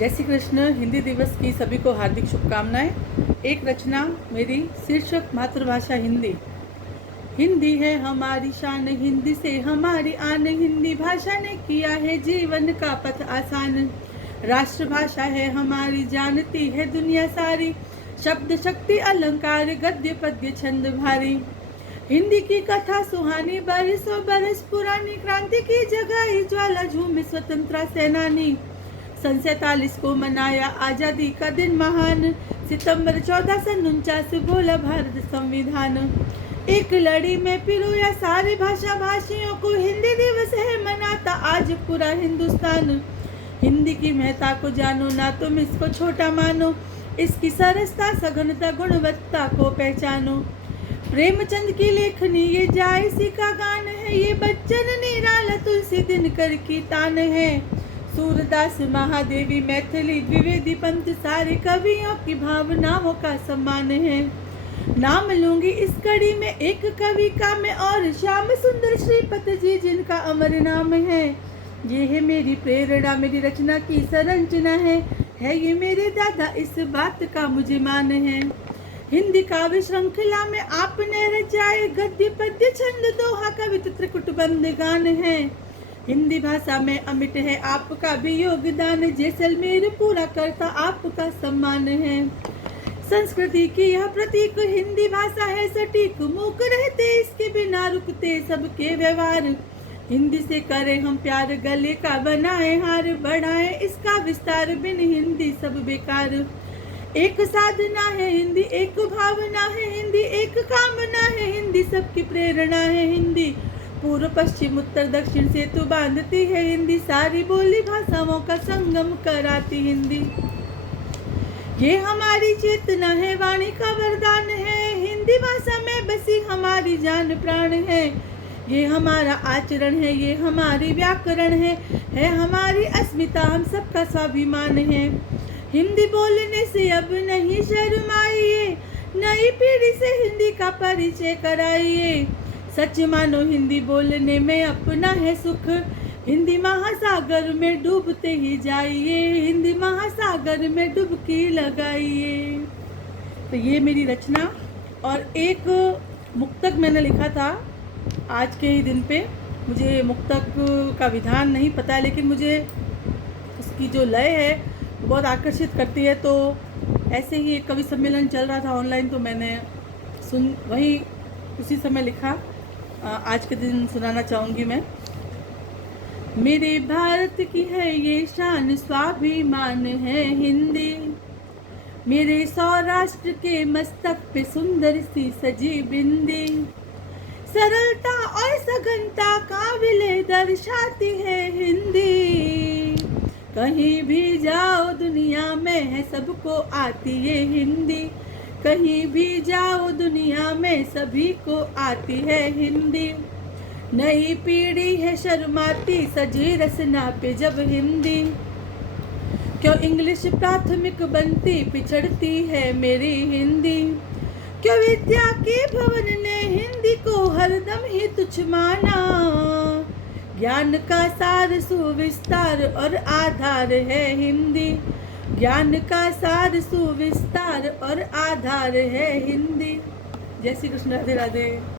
जय श्री कृष्ण। हिंदी दिवस की सभी को हार्दिक शुभकामनाएं। एक रचना मेरी, शीर्षक मातृभाषा हिंदी। हिंदी है हमारी शान, हिंदी से हमारी आन, हिंदी भाषा ने किया है जीवन का पथ आसान। राष्ट्रभाषा है हमारी, जानती है दुनिया सारी, शब्द शक्ति अलंकार गद्य पद्य छंद भारी। हिंदी की कथा सुहानी, बरसों बरस पुरानी, क्रांति की जगाई ज्वाला झूमे स्वतंत्रता सेनानी। सन 47 को मनाया आज़ादी का दिन महान, सितंबर 1449 बोला भारत संविधान। एक लड़ी में पिरोया सारे भाषा भाषियों को, हिंदी दिवस है मनाता आज पूरा हिंदुस्तान। हिंदी की महत्ता को जानो ना तुम इसको छोटा मानो, इसकी सरसता सघनता गुणवत्ता को पहचानो। प्रेमचंद की लेखनी ये जायसी का गान है, ये बच्चन निराला तुलसी दिनकर की तान है। सूरदास महादेवी मैथिली द्विवेदी पंत सारे कवियों की भावनाओं का सम्मान है। नाम लूंगी इस कड़ी में एक कवि का मैं, और श्याम सुंदर श्रीपति जी जिनका अमर नाम है। ये है मेरी प्रेरणा, मेरी रचना की संरचना है ये मेरे दादा, इस बात का मुझे मान है। हिंदी काव्य श्रृंखला में आपने रचाए गद्य पद्य छंद दोहा कविता त्रिकुट बंद गान है। हिंदी भाषा में अमिट है आपका भी योगदान, जैसलमेर पूरा करता आपका सम्मान है। संस्कृति की यह प्रतीक हिंदी भाषा है सटीक, मूक रहते इसके बिना रुकते सबके व्यवहार। हिंदी से करें हम प्यार, गले का बनाए हार, बढ़ाए इसका विस्तार, बिन हिंदी सब बेकार। एक साधना है हिंदी, एक भावना है हिंदी, एक कामना है हिंदी, सबकी प्रेरणा है हिंदी। पूर्व पश्चिम उत्तर दक्षिण से तो बांधती है हिंदी, सारी बोली भाषाओं का संगम कराती हिंदी। ये हमारी चेतना है, वाणी का वरदान है, हिंदी भाषा में बसी हमारी जान प्राण है। ये हमारा आचरण है, ये हमारी व्याकरण है हमारी अस्मिता, हम सबका स्वाभिमान है। हिंदी बोलने से अब नहीं शर्माइए, नई पीढ़ी से हिंदी का परिचय कराइए। सच मानो हिंदी बोलने में अपना है सुख, हिंदी महासागर में डूबते ही जाइए, हिंदी महासागर में डुबकी लगाइए। तो ये मेरी रचना, और एक मुक्तक मैंने लिखा था आज के ही दिन पे। मुझे मुक्तक का विधान नहीं पता है, लेकिन मुझे उसकी जो लय है बहुत आकर्षित करती है। तो ऐसे ही एक कवि सम्मेलन चल रहा था ऑनलाइन, तो मैंने वही उसी समय लिखा। आज के दिन सुनाना चाहूँगी मैं। मेरे भारत की है ये शान, स्वाभिमान है हिंदी, मेरे सौराष्ट्र के मस्तक पे सुंदर सी सजी बिंदी, सरलता और सघनता का विलय दर्शाती है हिंदी। कहीं भी जाओ दुनिया में है सबको आती है हिंदी, कहीं भी जाओ दुनिया में सभी को आती है हिंदी। नई पीढ़ी है शर्माती सजी रचना पे जब हिंदी, क्यों इंग्लिश प्राथमिक बनती पिछड़ती है मेरी हिंदी। क्यों विद्या के भवन ने हिंदी को हरदम ही तुच्छ माना, ज्ञान का सार सुविस्तार और आधार है हिंदी, ज्ञान का सार सुविस्तार और आधार है हिंदी। जय श्री कृष्ण, राधे राधे।